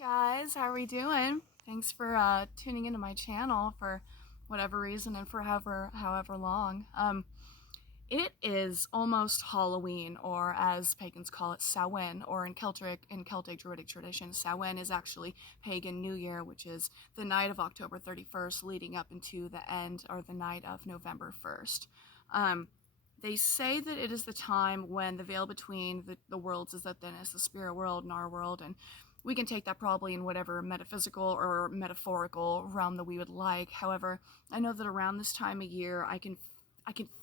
guys, how are we doing? Thanks for tuning into my channel for whatever reason and for however long. It is almost Halloween, or as pagans call it, Samhain, or in Celtic Druidic tradition, Samhain is actually pagan New Year, which is the night of October 31st, leading up into the end or the night of November 1st. They say that it is the time when the veil between the worlds is the thinnest, the spirit world and our world, and we can take that probably in whatever metaphysical or metaphorical realm that we would like. However, I know that around this time of year, I can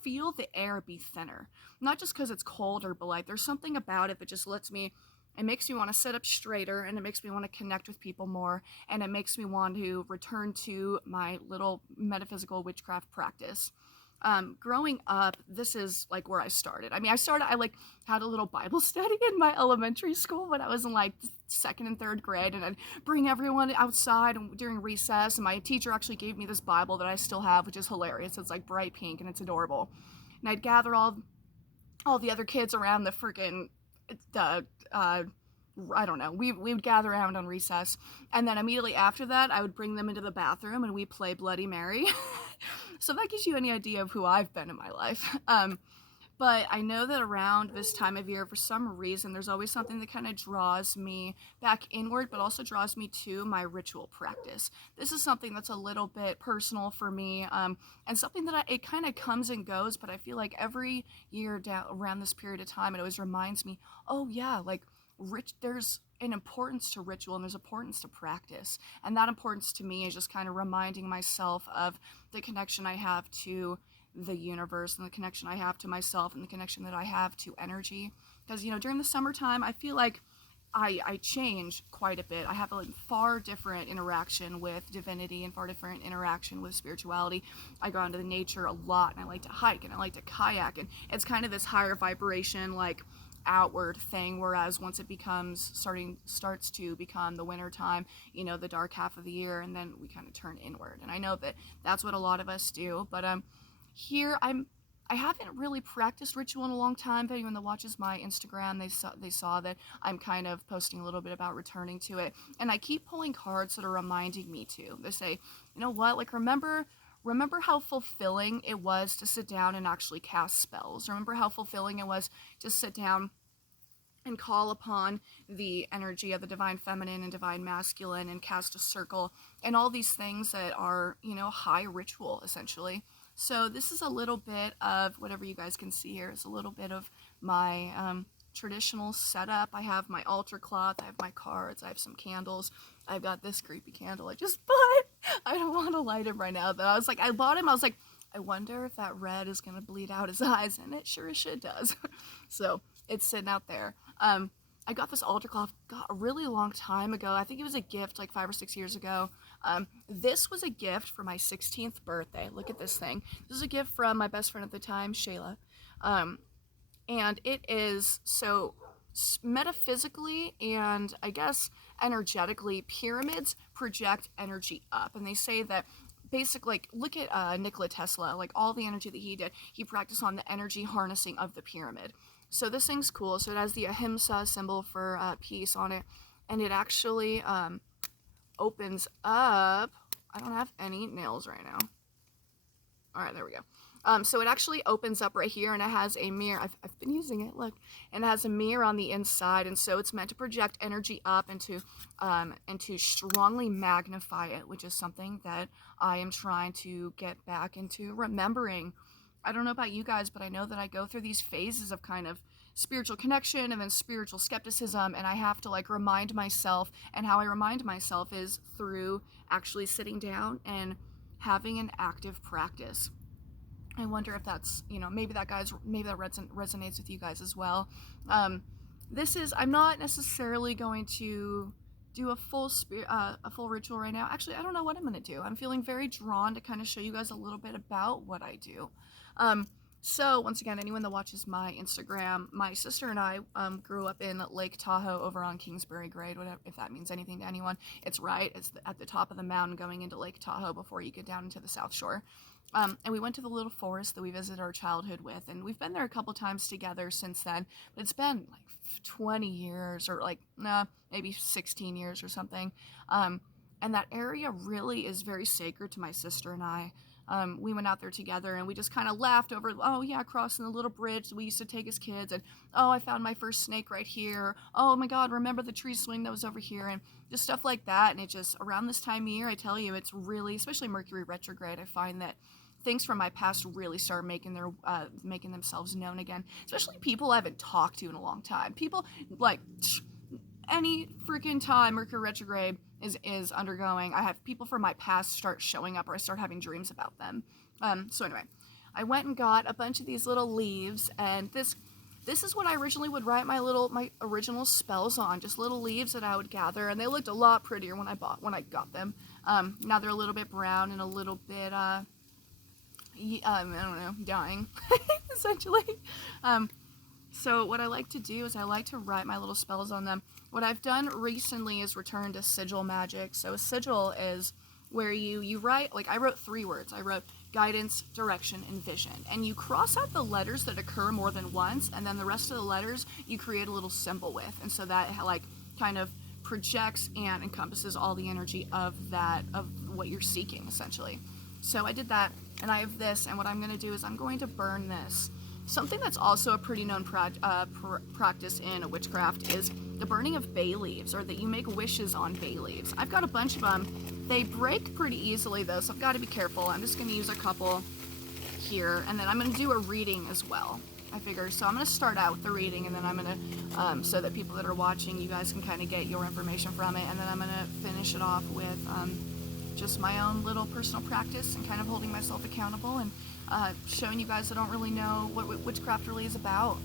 feel the air be thinner. Not just because it's colder, but like there's something about it that just it makes me want to sit up straighter, and it makes me want to connect with people more, and it makes me want to return to my little metaphysical witchcraft practice. Growing up, this is like where I started. I like had a little Bible study in my elementary school when I was in like second and third grade, and I'd bring everyone outside during recess, and my teacher actually gave me this Bible that I still have, which is hilarious. It's like bright pink and it's adorable. And I'd gather all the other kids around the I don't know. We would gather around on recess, and then immediately after that, I would bring them into the bathroom and we play Bloody Mary. So that gives you any idea of who I've been in my life. But I know that around this time of year, for some reason, there's always something that kind of draws me back inward, but also draws me to my ritual practice. This is something that's a little bit personal for me, and something that it kind of comes and goes, but I feel like every year around this period of time, it always reminds me, oh yeah, like there's an importance to ritual and there's importance to practice, and that importance to me is just kind of reminding myself of the connection I have to the universe, and the connection I have to myself, and the connection that I have to energy. Because during the summertime, I feel like I change quite a bit. I have a far different interaction with divinity and far different interaction with spirituality. I go into the nature a lot, and I like to hike, and I like to kayak, and it's kind of this higher vibration, like outward thing. Whereas once it starts to become the winter time, the dark half of the year, and then we kind of turn inward. And I know that that's what a lot of us do. But here I haven't really practiced ritual in a long time. If anyone that watches my Instagram, they saw that I'm kind of posting a little bit about returning to it, and I keep pulling cards that are reminding me to. They say, you know what, like remember how fulfilling it was to sit down and actually cast spells. Remember how fulfilling it was to sit down and call upon the energy of the divine feminine and divine masculine and cast a circle and all these things that are, high ritual essentially. So this is a little bit of whatever you guys can see here. It's a little bit of my traditional setup. I have my altar cloth, I have my cards, I have some candles. I've got this creepy candle I just bought. I don't want to light him right now though. I bought him, I was like, I wonder if that red is gonna bleed out his eyes, and it sure as shit does. So it's sitting out there. I got this altar cloth a really long time ago. I think it was a gift like 5 or 6 years ago. This was a gift for my 16th birthday. Look at this thing. This is a gift from my best friend at the time, Shayla. And it is so metaphysically and I guess energetically, pyramids project energy up. And they say that basically, like, look at Nikola Tesla, like all the energy that he did, he practiced on the energy harnessing of the pyramid. So this thing's cool. So it has the ahimsa symbol for peace on it, and it actually opens up. I don't have any nails right now. All right, there we go. So it actually opens up right here, and it has a mirror. I've been using it, look, and it has a mirror on the inside, and so it's meant to project energy up and to strongly magnify it, which is something that I am trying to get back into remembering. I don't know about you guys, but I know that I go through these phases of kind of spiritual connection and then spiritual skepticism, and I have to like remind myself, and how I remind myself is through actually sitting down and having an active practice. I wonder if that's, maybe that resonates with you guys as well. I'm not necessarily going to do a full ritual right now. Actually, I don't know what I'm going to do. I'm feeling very drawn to kind of show you guys a little bit about what I do. So, once again, anyone that watches my Instagram, my sister and I grew up in Lake Tahoe over on Kingsbury Grade, whatever, if that means anything to anyone. It's right. It's at the top of the mountain going into Lake Tahoe before you get down into the South Shore. And we went to the little forest that we visited our childhood with, and we've been there a couple times together since then. But it's been like 20 years, or like, nah, maybe 16 years or something. Um, and that area really is very sacred to my sister and I. We went out there together and we just kind of laughed over, oh yeah, crossing the little bridge that we used to take as kids, and oh, I found my first snake right here. Oh my God, remember the tree swing that was over here, and just stuff like that. And it just, around this time of year, I tell you, it's really, especially Mercury retrograde, I find that things from my past really start making themselves known again. Especially people I haven't talked to in a long time. People like any freaking time Mercury retrograde is undergoing, I have people from my past start showing up, or I start having dreams about them. So anyway, I went and got a bunch of these little leaves, and this is what I originally would write my original spells on, just little leaves that I would gather, and they looked a lot prettier when I got them. Now they're a little bit brown and a little bit I don't know, dying essentially. Um, so what I like to do is I like to write my little spells on them. What I've done recently is return to sigil magic. So a sigil is where you write, like I wrote 3 words. I wrote guidance, direction, and vision. And you cross out the letters that occur more than once, and then the rest of the letters you create a little symbol with. And so that like kind of projects and encompasses all the energy of what you're seeking essentially. So I did that, and I have this, and what I'm going to do is I'm going to burn this. Something that's also a pretty known practice in witchcraft is the burning of bay leaves, or that you make wishes on bay leaves. I've got a bunch of them. They break pretty easily though, so I've got to be careful. I'm just going to use a couple here, and then I'm going to do a reading as well, I figure. So I'm going to start out with the reading, and then I'm going to, so that people that are watching, you guys can kind of get your information from it, and then I'm going to finish it off with just my own little personal practice and kind of holding myself accountable, and showing you guys I don't really know what witchcraft really is about.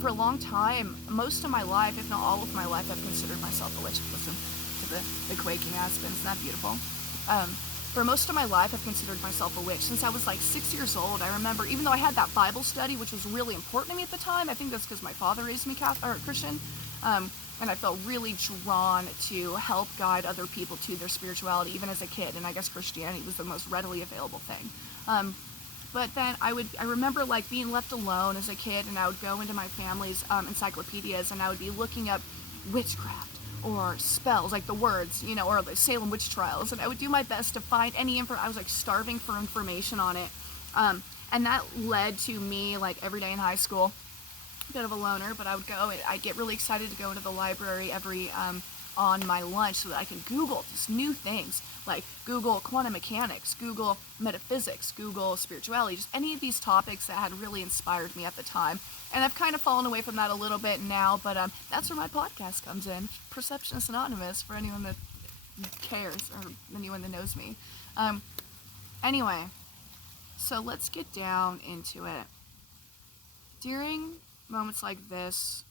For a long time, most of my life, if not all of my life, I've considered myself a witch. Listen to the quaking aspens, isn't that beautiful? For most of my life, I've considered myself a witch. Since I was like 6 years old, I remember, even though I had that Bible study, which was really important to me at the time, I think that's because my father raised me Christian, and I felt really drawn to help guide other people to their spirituality, even as a kid, and I guess Christianity was the most readily available thing. But then I remember like being left alone as a kid, and I would go into my family's encyclopedias, and I would be looking up witchcraft or spells, like the words, or the Salem witch trials, and I would do my best to find any info. I was like starving for information on it, and that led to me like every day in high school, a bit of a loner, but I'd get really excited to go into the library every on my lunch so that I can Google just new things, like Google quantum mechanics, Google metaphysics, Google spirituality, just any of these topics that had really inspired me at the time. And I've kind of fallen away from that a little bit now, but that's where my podcast comes in, Perceptionist Anonymous, for anyone that cares or anyone that knows me. Anyway, so let's get down into it. During moments like this,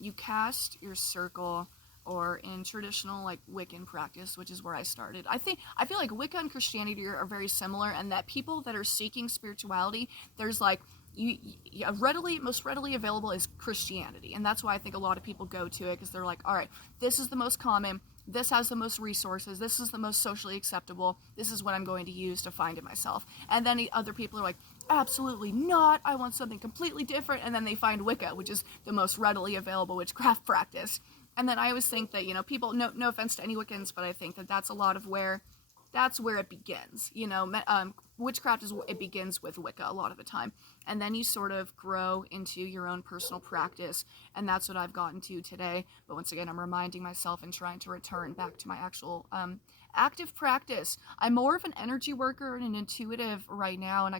you cast your circle, or in traditional like Wiccan practice, which is where I started. I feel like Wicca and Christianity are very similar, and that people that are seeking spirituality, there's like most readily available is Christianity, and that's why I think a lot of people go to it, because they're like, all right, this is the most common, this has the most resources, this is the most socially acceptable, this is what I'm going to use to find it myself. And then other people are like, absolutely not, I want something completely different, and then they find Wicca, which is the most readily available witchcraft practice. And then I always think that, people, no offense to any Wiccans, but I think that that's a lot of that's where it begins. Witchcraft it begins with Wicca a lot of the time. And then you sort of grow into your own personal practice. And that's what I've gotten to today. But once again, I'm reminding myself and trying to return back to my actual active practice. I'm more of an energy worker and an intuitive right now. And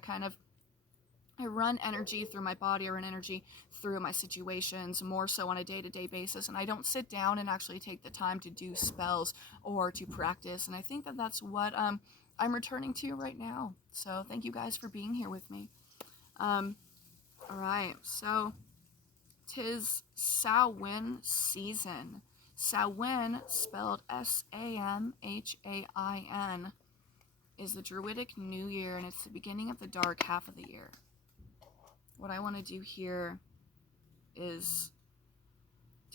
I run energy through my body, or an energy through my situations, more so on a day-to-day basis, and I don't sit down and actually take the time to do spells or to practice, and I think that that's what I'm returning to right now. So thank you guys for being here with me. Alright, so 'tis Samhain season. Samhain, spelled Samhain, is the Druidic New Year, and it's the beginning of the dark half of the year. what I want to do here is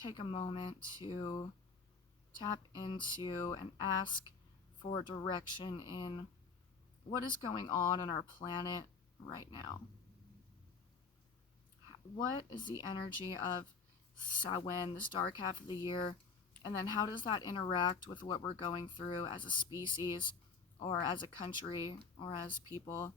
take a moment to tap into and ask for direction in what is going on our planet right now. What is the energy of Samhain, this dark half of the year, and then how does that interact with what we're going through as a species or as a country or as people?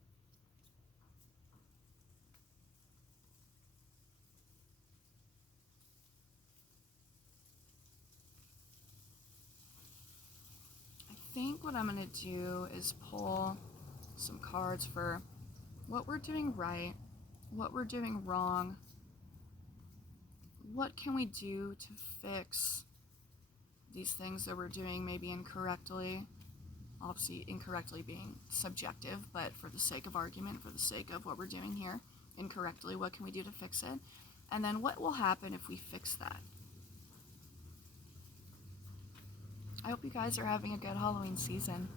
I think what I'm going to do is pull some cards for what we're doing right, what we're doing wrong, what can we do to fix these things that we're doing maybe incorrectly. Obviously, incorrectly being subjective, but for the sake of argument, for the sake of what we're doing here, incorrectly, what can we do to fix it? And then what will happen if we fix that? I hope you guys are having a good Halloween season.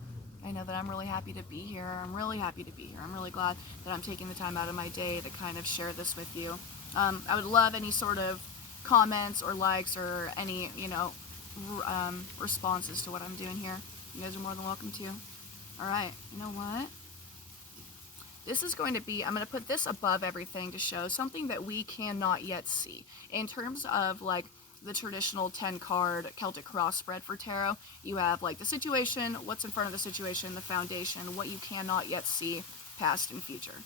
I know that I'm really happy to be here. I'm really happy to be here. I'm really glad that I'm taking the time out of my day to kind of share this with you. I would love any sort of comments or likes or any, responses to what I'm doing here. You guys are more than welcome to. All right, you know what? This is going to be, I'm going to put this above everything to show something that we cannot yet see. In terms of like the traditional 10 card Celtic cross spread for tarot, you have like the situation, what's in front of the situation, the foundation, what you cannot yet see, past and future.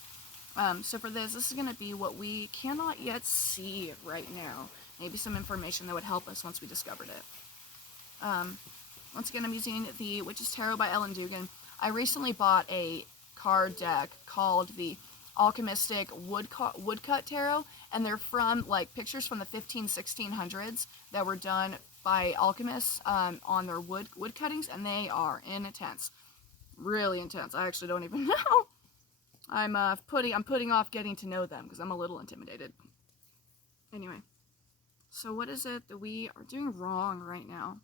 So for this is going to be what we cannot yet see right now. Maybe some information that would help us once we discovered it. Once again, I'm using the Witch's Tarot by Ellen Dugan. I recently bought a card deck called the Alchemistic Woodcut Tarot, and they're from like pictures from the 1600s that were done by alchemists on their wood cuttings, and they are intense, really intense. I actually don't even know. I'm putting off getting to know them because I'm a little intimidated. Anyway, so what is it that we are doing wrong right now?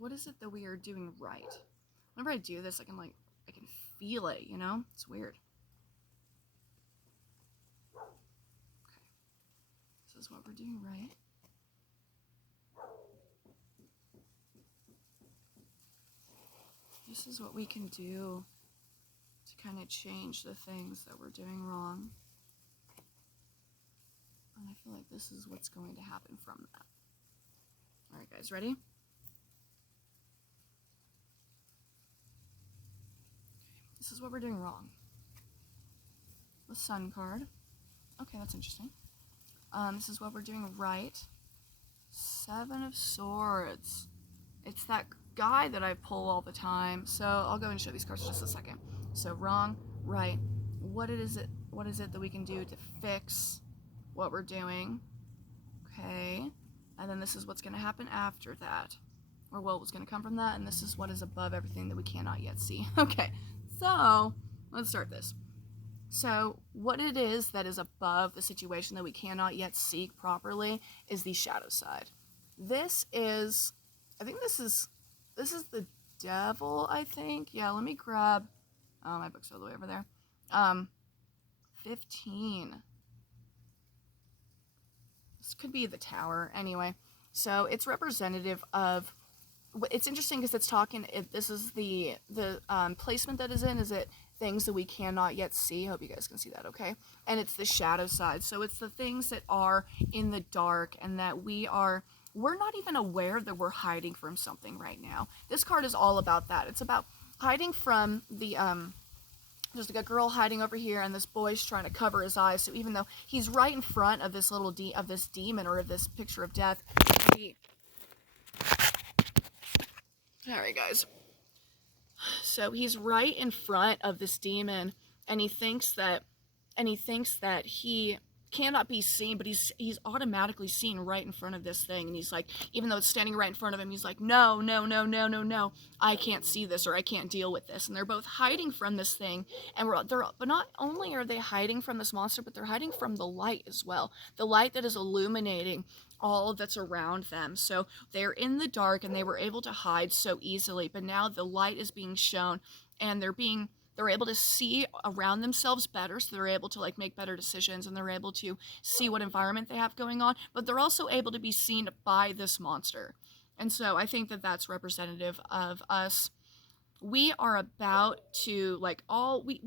What is it that we are doing right? Whenever I do this, I can feel it, you know? It's weird. Okay. This is what we're doing right. This is what we can do to kind of change the things that we're doing wrong. And I feel like this is what's going to happen from that. All right, guys, ready? This is what we're doing wrong. The Sun card. Okay, that's interesting. This is what we're doing right. 7 of Swords. It's that guy that I pull all the time. So I'll go and show these cards in just a second. So wrong, right. What is it that we can do to fix what we're doing? Okay. And then this is what's going to happen after that. Or what was going to come from that. And this is what is above everything that we cannot yet see. Okay. So let's start this. So what it is that is above the situation that we cannot yet see properly is the shadow side. I think this is the devil, I think. Yeah, let me grab, my book's all the way over there. 15. This could be the tower. Anyway, so it's representative of, it's interesting because it's talking, this is the placement that is in, is it things that we cannot yet see. I hope you guys can see that, okay? And it's the shadow side. So it's the things that are in the dark and that we're not even aware that we're hiding from something right now. This card is all about that. It's about hiding from the, there's like a girl hiding over here and this boy's trying to cover his eyes. So even though he's right in front of this little this demon or of this picture of death, alright guys. So he's right in front of this demon and he thinks that he cannot be seen, but he's automatically seen right in front of this thing, and he's like, even though it's standing right in front of him, he's like, no, I can't see this, or I can't deal with this. And they're both hiding from this thing, but not only are they hiding from this monster, but they're hiding from the light as well, the light that is illuminating all that's around them. So they're in the dark and they were able to hide so easily, but now the light is being shown and they're able to see around themselves better, so they're able to like make better decisions, and they're able to see what environment they have going on, but they're also able to be seen by this monster. And so I think that that's representative of us. We are about to like all we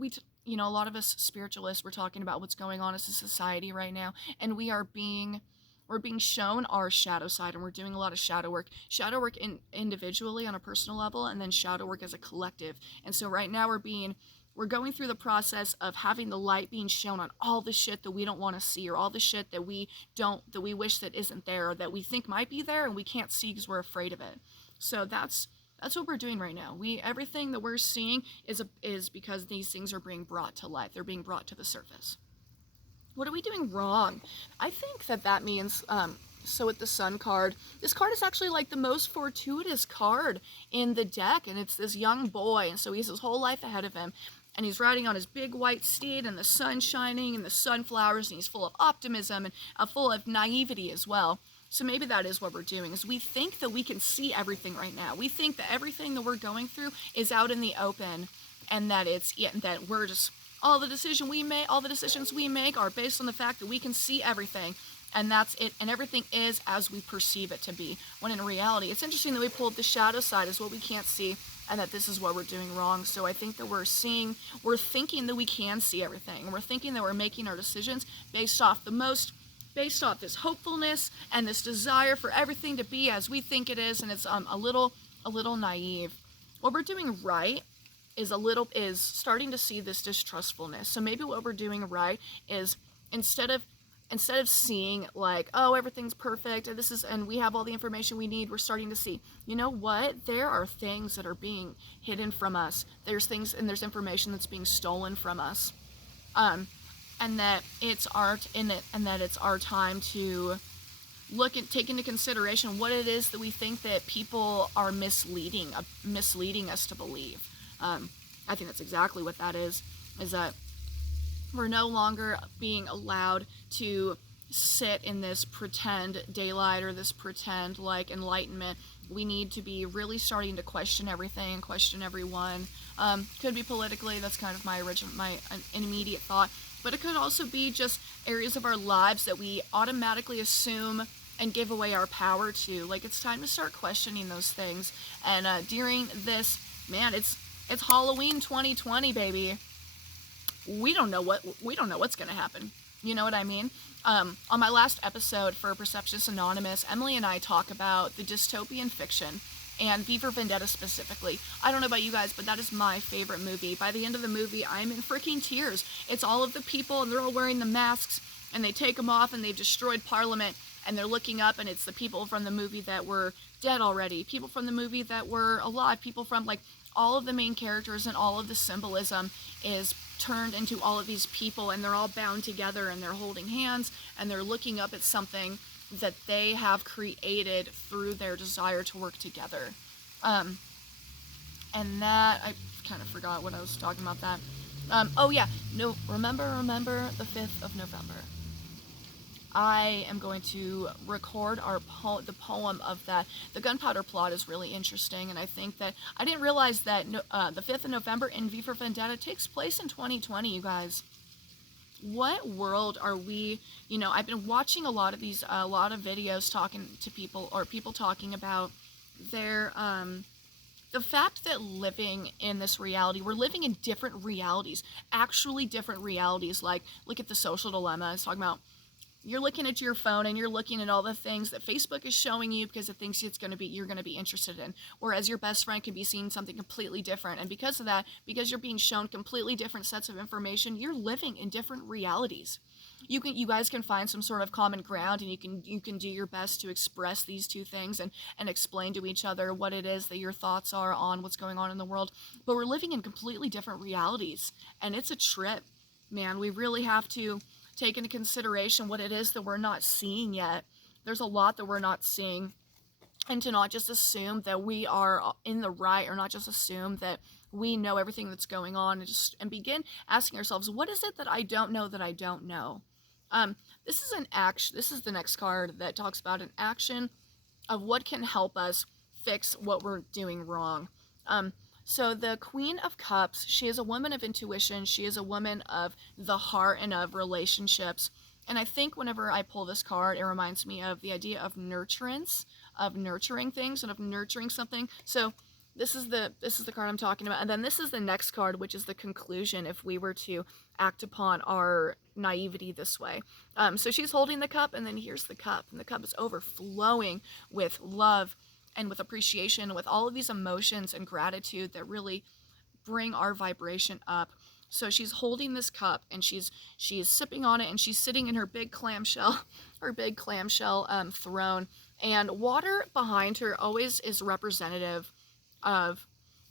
you know, a lot of us spiritualists, we're talking about what's going on as a society right now, and we're being shown our shadow side, and we're doing a lot of shadow work individually on a personal level, and then shadow work as a collective. And so right now we're going through the process of having the light being shown on all the shit that we don't want to see, or all the shit that we wish that isn't there, or that we think might be there and we can't see because we're afraid of it. So that's what we're doing right now. Everything that we're seeing is because these things are being brought to light. They're being brought to the surface. What are we doing wrong? I think that means, so with the Sun card, this card is actually like the most fortuitous card in the deck, and it's this young boy, and so he has his whole life ahead of him, and he's riding on his big white steed, and the sun's shining, and the sunflowers, and he's full of optimism, and full of naivety as well. So maybe that is what we're doing, is we think that we can see everything right now. We think that everything that we're going through is out in the open, and that that we're just, all the decisions we make are based on the fact that we can see everything, and that's it, and everything is as we perceive it to be, when in reality, it's interesting that we pulled the shadow side as what we can't see, and that this is what we're doing wrong. So I think that we're thinking that we can see everything, and we're thinking that we're making our decisions based off this hopefulness and this desire for everything to be as we think it is, and it's a little naive. What we're doing right is starting to see this distrustfulness. So maybe what we're doing right is, instead of seeing like, oh, everything's perfect and we have all the information we need, we're starting to see, you know what, there are things that are being hidden from us. There's information that's being stolen from us, and that it's our time to take into consideration what it is that we think that people are misleading us to believe. I think that's exactly what that is that we're no longer being allowed to sit in this pretend daylight or this pretend like enlightenment. We need to be really starting to question everything and question everyone. Could be politically, that's kind of my immediate thought, but it could also be just areas of our lives that we automatically assume and give away our power to. Like, it's time to start questioning those things. And during this, man, it's Halloween 2020, baby. We don't know what's gonna happen. You know what I mean? On my last episode for Perceptionist Anonymous, Emily and I talk about the dystopian fiction and V for Vendetta specifically. I don't know about you guys, but that is my favorite movie. By the end of the movie, I'm in freaking tears. It's all of the people, and they're all wearing the masks, and they take them off, and they've destroyed Parliament, and they're looking up, and it's the people from the movie that were dead already, people from the movie that were alive, people from, like, all of the main characters, and all of the symbolism is turned into all of these people, and they're all bound together, and they're holding hands, and they're looking up at something that they have created through their desire to work together. And that, I kind of forgot what I was talking about that. Oh yeah, no, remember the 5th of November. I am going to record the poem of that. The gunpowder plot is really interesting, and I think that I didn't realize that the 5th of November in V for Vendetta takes place in 2020, you guys. What world are we, I've been watching a lot of videos talking to people, or people talking about their, the fact that living in this reality, we're living in different realities, actually different realities. Like, look at the social dilemma. It's talking about, you're looking at your phone and you're looking at all the things that Facebook is showing you because it thinks you're going to be interested in. Whereas your best friend could be seeing something completely different. And because of that, because you're being shown completely different sets of information, you're living in different realities. You guys can find some sort of common ground, and you can do your best to express these two things and explain to each other what it is that your thoughts are on what's going on in the world. But we're living in completely different realities, and it's a trip, man. We really have to take into consideration what it is that we're not seeing yet. There's a lot that we're not seeing, and to not just assume that we are in the right, or not just assume that we know everything that's going on, and begin asking ourselves, what is it that I don't know that I don't know? This is an action. This is the next card that talks about an action of what can help us fix what we're doing wrong. So the Queen of Cups, she is a woman of intuition. She is a woman of the heart and of relationships. And I think whenever I pull this card, it reminds me of the idea of nurturance, of nurturing things and of nurturing something. So this is the card I'm talking about. And then this is the next card, which is the conclusion if we were to act upon our naivety this way. So she's holding the cup, and then here's the cup, and the cup is overflowing with love and with appreciation, with all of these emotions and gratitude that really bring our vibration up. So she's holding this cup, and she's sipping on it, and she's sitting in her big clamshell, throne. And water behind her always is representative of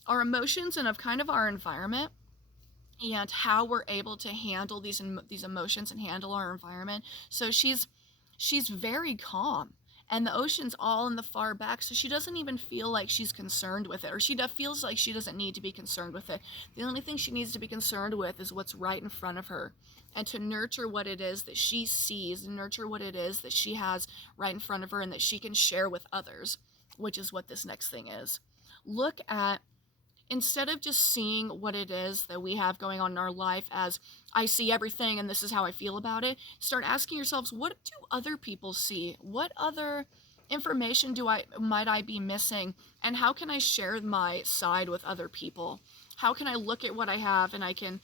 our emotions and of kind of our environment, and how we're able to handle these emotions and handle our environment. So she's very calm, and the ocean's all in the far back, so she doesn't even feel like she's concerned with it, or she feels like she doesn't need to be concerned with it. The only thing she needs to be concerned with is what's right in front of her, and to nurture what it is that she sees, and nurture what it is that she has right in front of her and that she can share with others, which is what this next thing is. Look at, instead of just seeing what it is that we have going on in our life as I see everything and this is how I feel about it, start asking yourselves, what do other people see? What other information might I be missing? And how can I share my side with other people? How can I look at what I have, and I can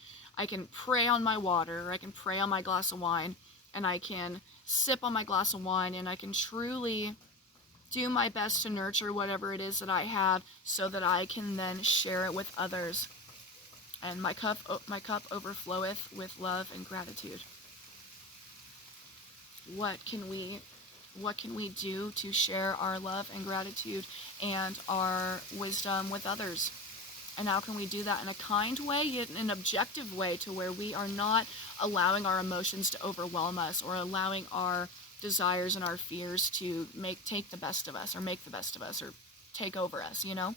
pray on my water, or I can pray on my glass of wine, and I can sip on my glass of wine, and I can truly do my best to nurture whatever it is that I have, so that I can then share it with others. And my cup overfloweth with love and gratitude. What can we do to share our love and gratitude and our wisdom with others? And how can we do that in a kind way, yet in an objective way, to where we are not allowing our emotions to overwhelm us, or allowing our desires and our fears to take the best of us, or make the best of us, or take over us, you know?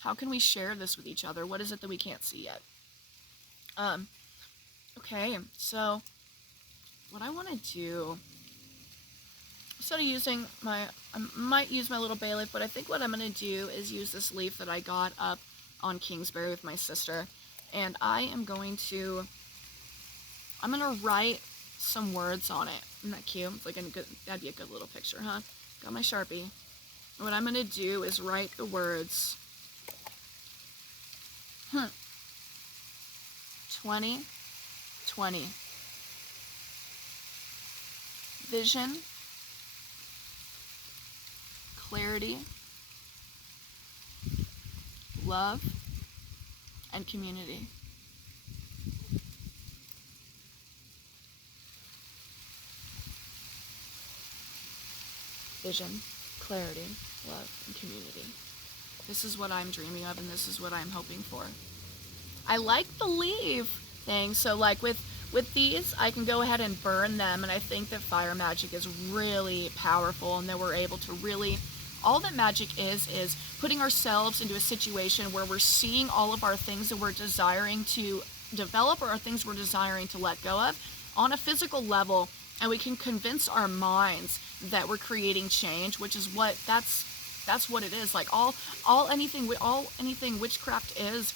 How can we share this with each other? What is it that we can't see yet? Okay, so what I want to do, instead of using I might use my little bay leaf, but I think what I'm going to do is use this leaf that I got up on Kingsbury with my sister, and I'm going to write some words on it. Isn't that cute? It's like that'd be a good little picture, huh? Got my Sharpie. And what I'm going to do is write the words 2020. Vision, clarity, love, and community. Vision, clarity, love, and community. This is what I'm dreaming of, and this is what I'm hoping for. I like the leaf thing, so like with these, I can go ahead and burn them, and I think that fire magic is really powerful, and that we're able to really, all that magic is putting ourselves into a situation where we're seeing all of our things that we're desiring to develop, or our things we're desiring to let go of, on a physical level, and we can convince our minds that we're creating change, which is what that's what it is. Like anything witchcraft is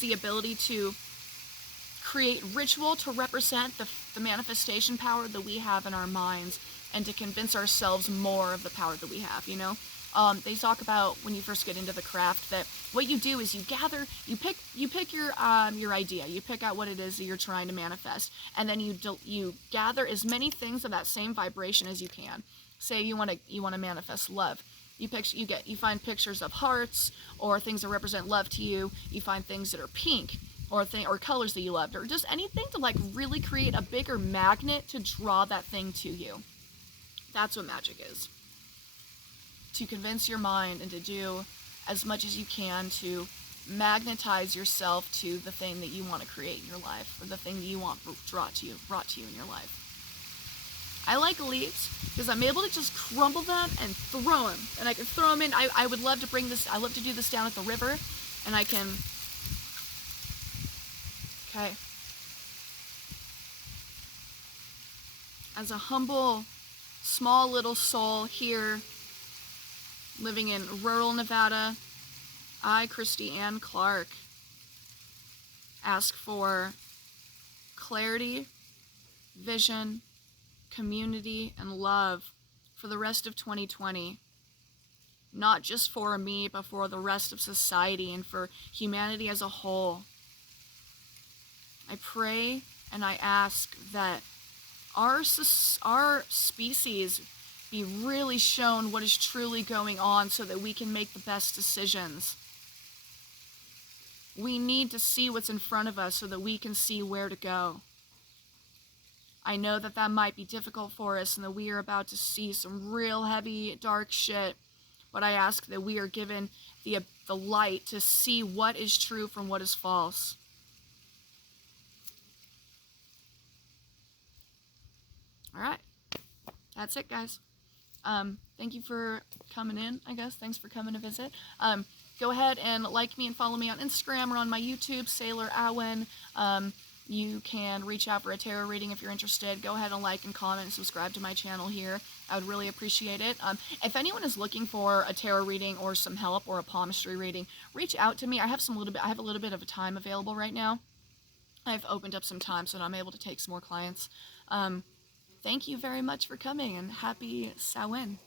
the ability to create ritual to represent the manifestation power that we have in our minds, and to convince ourselves more of the power that we have, you know? They talk about, when you first get into the craft, that what you do is you pick your idea, you pick out what it is that you're trying to manifest, and then you gather as many things of that same vibration as you can. Say you want to manifest love. You find pictures of hearts, or things that represent love to you. You find things that are pink, or colors that you loved, or just anything to like really create a bigger magnet to draw that thing to you. That's what magic is. To convince your mind, and to do as much as you can to magnetize yourself to the thing that you want to create in your life, or the thing that you want brought to you in your life. I like leaves because I'm able to just crumble them and throw them, and I can throw them in. I would love to I love to do this down at the river, and I can. Okay. As a humble, small little soul here, living in rural Nevada, I, Christy Ann Clark, ask for clarity, vision, community, and love for the rest of 2020. Not just for me, but for the rest of society and for humanity as a whole. I pray and I ask that our species be really shown what is truly going on so that we can make the best decisions. We need to see what's in front of us so that we can see where to go. I know that that might be difficult for us and that we are about to see some real heavy, dark shit, but I ask that we are given the light to see what is true from what is false. All right. That's it, guys. Thank you for coming in, I guess. Thanks for coming to visit. Go ahead and like me and follow me on Instagram or on my YouTube, Sailor Awen. You can reach out for a tarot reading if you're interested. Go ahead and like and comment and subscribe to my channel here. I would really appreciate it. If anyone is looking for a tarot reading or some help or a palmistry reading, reach out to me. I have a little bit of a time available right now. I've opened up some time so that I'm able to take some more clients. Thank you very much for coming, and happy Samhain.